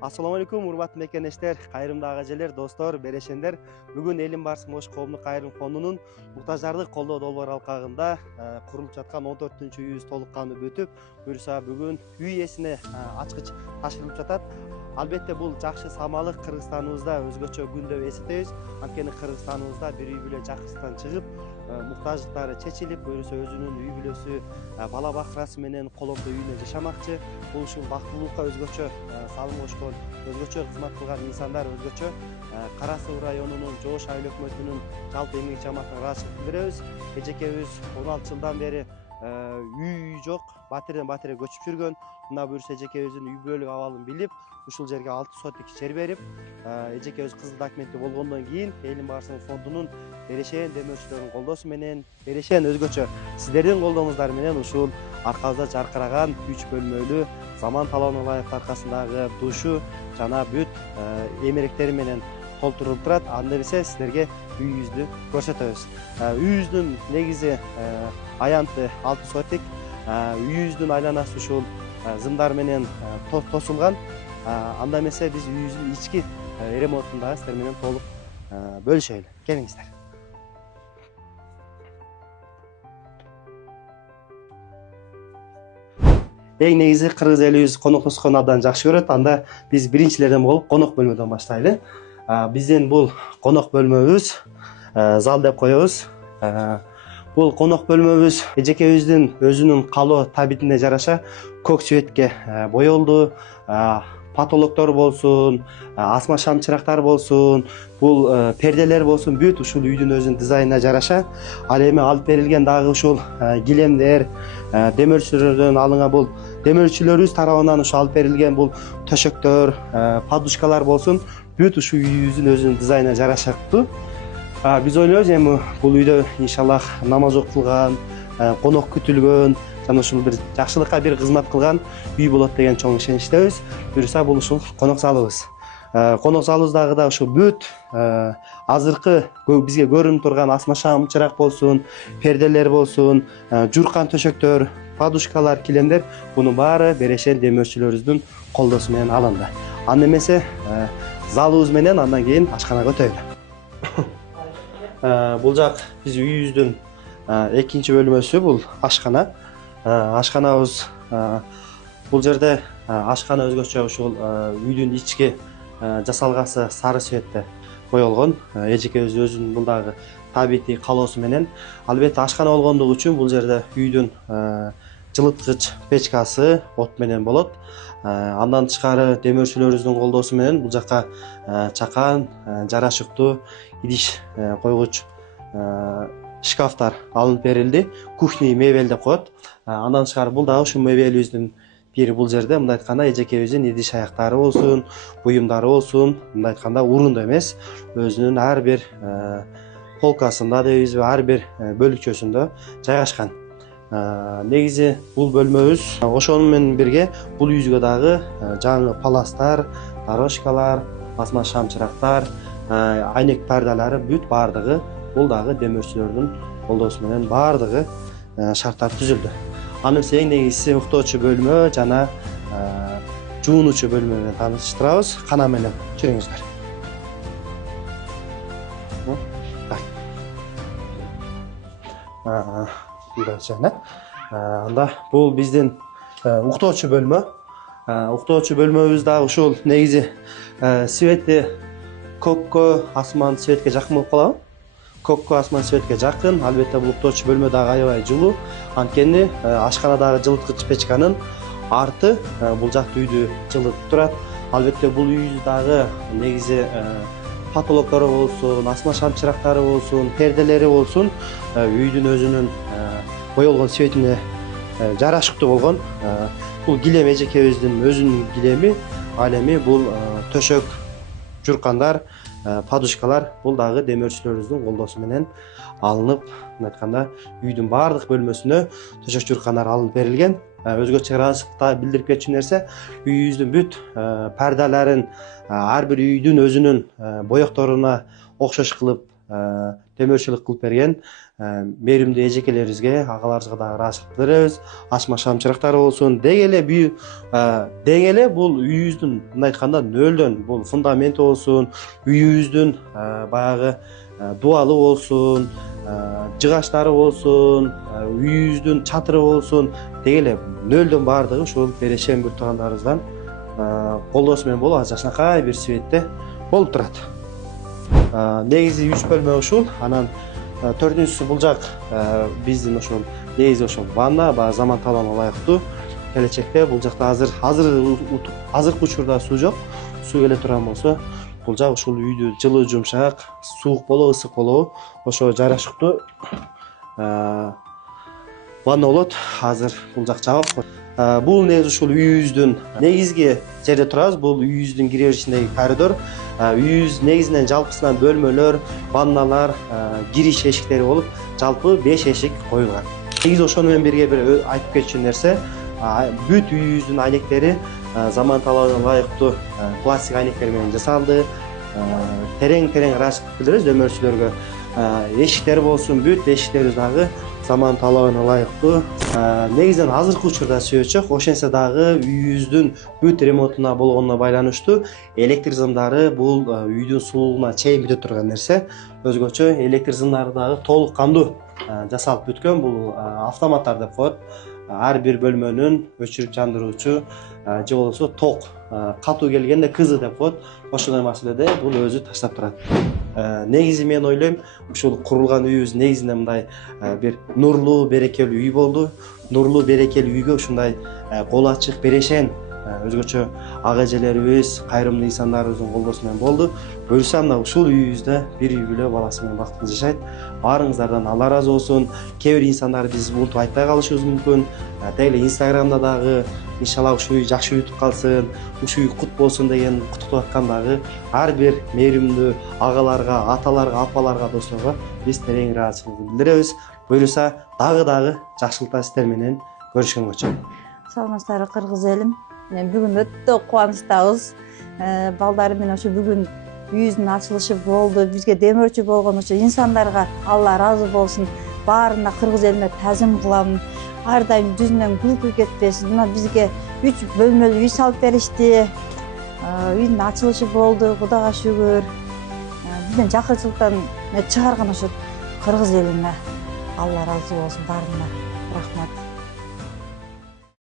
Assalamu алейкум, урматтуу мекенештер, кайрымдуу ага эжелер, достор, берешендер. Бүгүн Элин Барсын Ош коомдук кайрым фондунун муктаждарды колдоо долбоор алкагында курулуп жаткан 14-үчү үйүбүз толук кандуу бүтүп, буюрса бүгүн үй ээсине ачкыч тапшырылып жатат. Албетте бул жакшы самалык Кыргызстаныбызда өзгөчө күндө эсептейбиз. Анткени Кыргызстаныбызда бир үй бүлө жакшысынан чыгып, муктаждыктары чечилип, буюрса өзүнүн үй бүлөсү бала бакырасы менен коломдоо үйүнө жашамакчы. Бул ушул бактылуулукка өзгөчө салым кошкон, өзгөчө кызмат кылган инсандар, өзгөчө Кара Суу районунун Жоош айыл өкмөтүнүн жалпы эмгек жамаатына ыраазычылык билдиребиз. Эжекебиз 16 жылдан бери үй жок, батирден батирге көчүп жүргөн. Мына буюрса эжекебиздин үй бүлөлүк абалын билип, ушул жерге 6 сотик жер берип, эжекебиз кызыл документтүү болгондон кийин Элин Барсын фондунун берешен демөөрчүлөрүнүн колдоосу менен, берешен өзгөчө сиздердин колдооңуздар менен ушул аркабызда жаркыраган 3 бөлмөлүү заман талабына ылайыктуу аркасындагы душу жана бүт эмеректери менен толтурулуп турат. Анда эмесе сиздерге үйүбүздү көрсөтөбүз. Үйүбүздүн негизи аянты 6 сотик. Үйүбүздүн айланасы ушул зымдар менен тосулган. Анда эмесе биз үйүбүздүн ички ремонтун дагы сиздер менен толук бөлүшөлү. Келиңиздер. Эң негизи кыргыз элибиз конок тосконду абдан жакшы көрөт. Анда биз биринчилерден болуп конок бөлмөдөн баштайлы. Биздин бул конок бөлмөбүз зал деп коебуз. Бул конок бөлмөбүз эжекебиздин өзүнүн калоо табитине жараша көк цветке боелду. Потолоктор болсун, асма шам чырактар болсун, бул перделер болсун, бүт ушул үйдүн өзүнүн дизайнына жараша. Ал эми алып берилген дагы ушул килемдер, демөөрчүлөрдөн алынган бул демөөрчүлөрүбүз тарабынан ушу алып берилген бул төшөктөр, подушкалар болсун, бүт ушул үйүбүздүн өзүнүн дизайнына жарашаттуу. Биз ойлойбуз эми бул үйдө иншаллах намаз окутулган, конок күтүлгөн, жана ушул бир жакшылыкка бир кызмат кылган үй болот деген чоң ишеничтебиз. Буюрса бул ушул конок залыбыз. Конок залыбыздагы да ушул бүт азыркы бизге көрүнүп турган асма шам чырак болсун, перделер болсун, журкан төшөктөр, подушкалар, килемдер, бунун баары берешен демөөрчүлөрүбүздүн колдоосу менен алынды. Анда эмесе залыбыз менен андан кийин ашканага өтөлү. Бул жак биз үйүбүздүн экинчи бөлмөсү, бул ашкана. Ашканабыз бул жерде ашкана өзгөчө ушул үйдүн ички жасалгасы сары цветте боелгон. Эжекебиз өзүнүн мындагы табити калоосу менен. Албетте ашкана болгондугу үчүн бул жерде үйдүн жылыткыч печкасы от менен болот. Андан тышкары демөөрчүлөрүбүздүн колдоосу менен бул жакка чакан, жарашыктуу идиш койгуч шкафтар алынып берилди. Кухня мебель деп коет. Андан тышкары бул дагы ушул мебелибиздин бири. Бул жерде мындай айтканда эжекебиздин идиш аяктары болсун, буюмдары болсун, мындай айтканда урунду эмес, өзүнүн ар бир полкасында дейбизби, ар бир бөлүкчөсүндө жайгашкан. Негизи бул бөлмөбүз ошону менен бирге бул үйүзгө дагы жаңы паластар, дорожкалар, асма шам чырактар, айнек перделери бүт баардыгы бул дагы демөөрчүлөрдүн колдоосу менен баардыгы шарттар түзүлдү. Аны эң негизиси уктоочу бөлмө жана жуунуучу бөлмө менен тааныштырабыз. Кана менен жүрүңүздөр. Анда бул биздин уктоочу бөлмө. Уктоочу бөлмөбүз дагы ушул негизи свети көккө, асман цветке жакын болуп калабы? Көккө, асман цветке жакын. Албетте бул уктоочу бөлмө дагы аябай жылуу. Анткени ашканадагы жылыткыч печканын арты бул жакты үйдү жылытып турат. Албетте бул үйдү дагы негизи потолоктору болсун, асма шам чырактары болсун, перделери болсун, үйдүн өзүнүн боелгон цветине жарашыктуу болгон. Бул килем эжекебиздин өзүнүн килеми. Ал эми бул төшөк, журкандар, подушкалар бул дагы демөөрчүлөрүбүздүн колдоосу менен алынып, мындай айтканда үйдүн баардык бөлмөсүнө төшөк журкандар алынып берилген. Өзгөчө ыраазычылыкта билдирип кетчү нерсе, үйүбүздүн бүт перделерин ар бир үйдүн өзүнүн боекторуна окшош кылып темөөрчүлүк кылып берген мээримдүү эжекелерибизге, агаларыбызга дагы ыраазычылык билдиребиз. Ачма шамчырактары болсун. Дең эле бул үйүбүздүн мындай айтканда нөлдөн бул фундаменти болсун, үйүбүздүн баягы дубалы болсун, жыгачтары болсун, үйүбүздүн чатыры болсун, деги эле нөлдөн баардыгы ушул берешен бир туугандарыбыздан колдоосу менен болуп, азыр жакшынакай бир светте болуп турат. Негизи 3 бөлмө ушул. Анан 4-үнчүсү бул жак биздин ошол негизи ошол ванна, баягы заман талабына ылайыктуу. Келечекте бул жакта азыркы учурда суу жок. Суу келе турган болсо, бул жак ушул үйдү жылуу, жумшак, суук болобу, ысык болобу, ошого жараштуу ванна болот. Азыр бул жак жабык. Бул негизи ушул үйүбүздүн негизги жерде турабыз. Бул үйүбүздүн кире беришиндеги коридор. Үйүбүз негизинен жалпысынан бөлмөлөр, ванналар, кириш эшиктери болуп, жалпы 5 эшик коюлган. Негизи ошону менен бирге бир айтып кетчү нерсе, бүт үйүбүздүн айнектери заман талабына ылайыктуу пластик айнектер менен жасалды. Терең ыраазычылык билдиребиз өмөрчүлөргө. Эшиктер болсун, бүт эшиктерибиз дагы заман талабына ылайыктуу. Негизинен азыркы учурда свет жок, ошентсе дагы үйүбүздүн бүт ремонтуна болгонуна байланыштуу электр зымдары бул үйдүн сулуулугуна чейин бүтө турган нерсе. Өзгөчө электр зымдары дагы толук кандуу жасалып бүткөн. Бул автоматтар деп коет. Ар бир бөлмөнүн өчүрүп жандыруучу же болбосо ток катуу келгенде кызы деп коет. Ошондой маселеде бул өзү таштап турат. Негизи мен ойлойм, ушул курулган үйүбүз негизинен мындай бир нурлуу, берекелүү үй болду. Нурлуу, берекелүү үйгө ушундай кол ачык, берешен өзгөчө ага эжелерибиз, кайрымдуу инсандарыбыздын колдоосу менен болду. Буюрса мына ушул үйүбүздө бир үй бүлө баласы менен бактылуу жашайт. Баарыңыздардан Алла ыраазы болсун. Кээ бир инсандар биз унутуп айтпай калышыбыз мүмкүн. Деги эле Инстаграмда дагы иншалла ушул үй жакшы бүтүп калсын, ушул үй кут болсун деген куттуктап аткандагы ар бир мээримдүү агаларга, аталарга, апаларга, досторго биз терең ыраазычылык билдиребиз. Буюрса дагы жакшылыктар иштер менен көрүшкөнгөчө. Саламатсыздарбы кыргыз элим. Мен бүгүн өтө кубанычтабыз. Балдарым менен ошо бүгүн үйүбүздүн ачылышы болду. Бизге демөөрчү болгон ошо инсандарга Алла ыраазы болсун. Баарына кыргыз элине таазим кылам. Ар дайым жүзүнөн күлкү кетпесин. Мына бизге 3 бөлмөлүү үй салып беришти. Үйдүн ачылышы болду. Кудайга шүгүр. Бизден жакырчылыктан чыгарган ошо кыргыз элине Алла ыраазы болсун. Баарына рахмат.